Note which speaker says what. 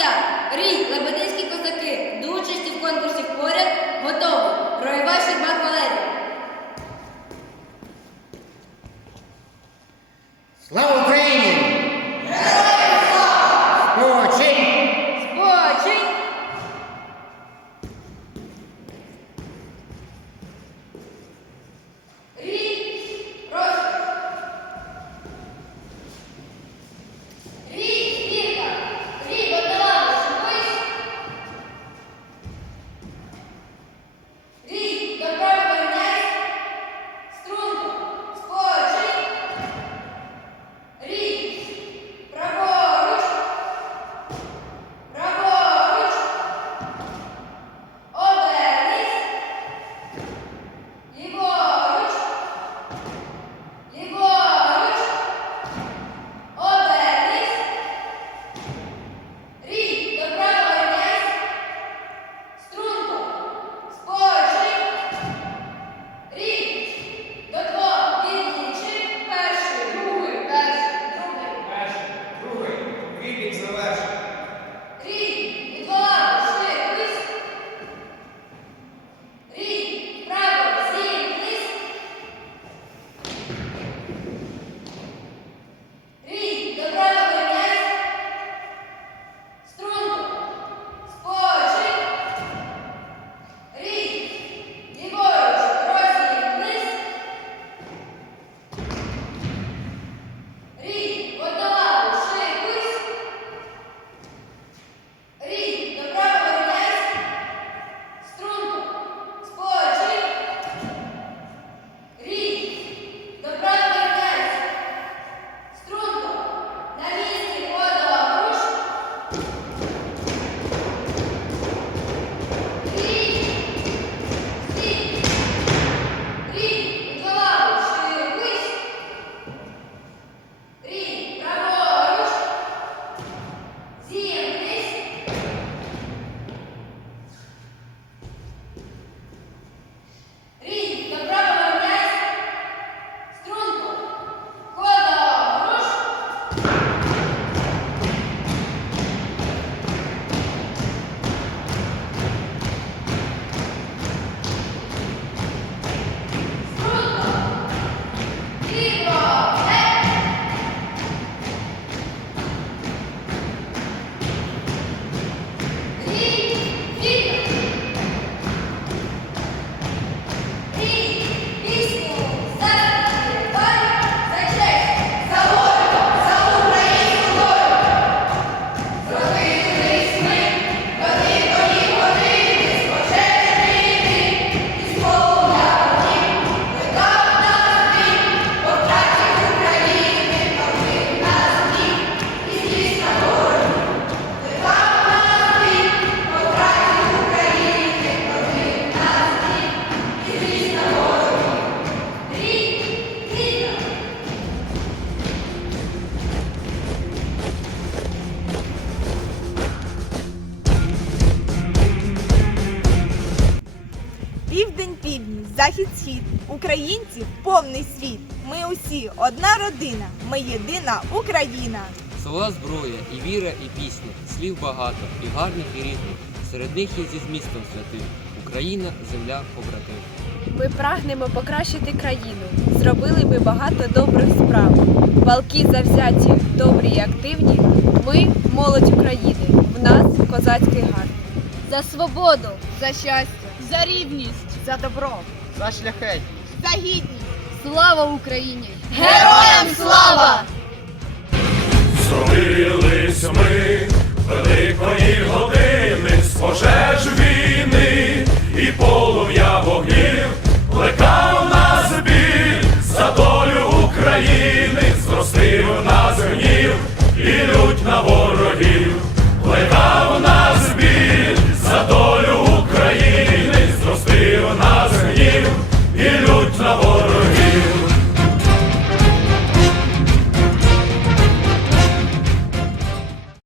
Speaker 1: Громадян, рій, лебединські козаки, до участі в конкурсі поряд готово. Ройва Щербак Валерій.
Speaker 2: Слава!
Speaker 3: Захід, схід. Українців повний світ. Ми усі одна родина. Ми єдина Україна.
Speaker 4: Слова зброя, і віра, і пісня, слів багато, і гарних, і різних. Серед них є зі змістом святим. Україна, земля, побратим.
Speaker 1: Ми прагнемо покращити країну. Зробили ми багато добрих справ. Балки завзяті, добрі і активні. Ми молодь України. В нас козацький гард. За свободу, За щастя, за рівність,
Speaker 3: за добро,
Speaker 2: За шляхетність.
Speaker 3: за гідність.
Speaker 1: слава Україні! Героям слава!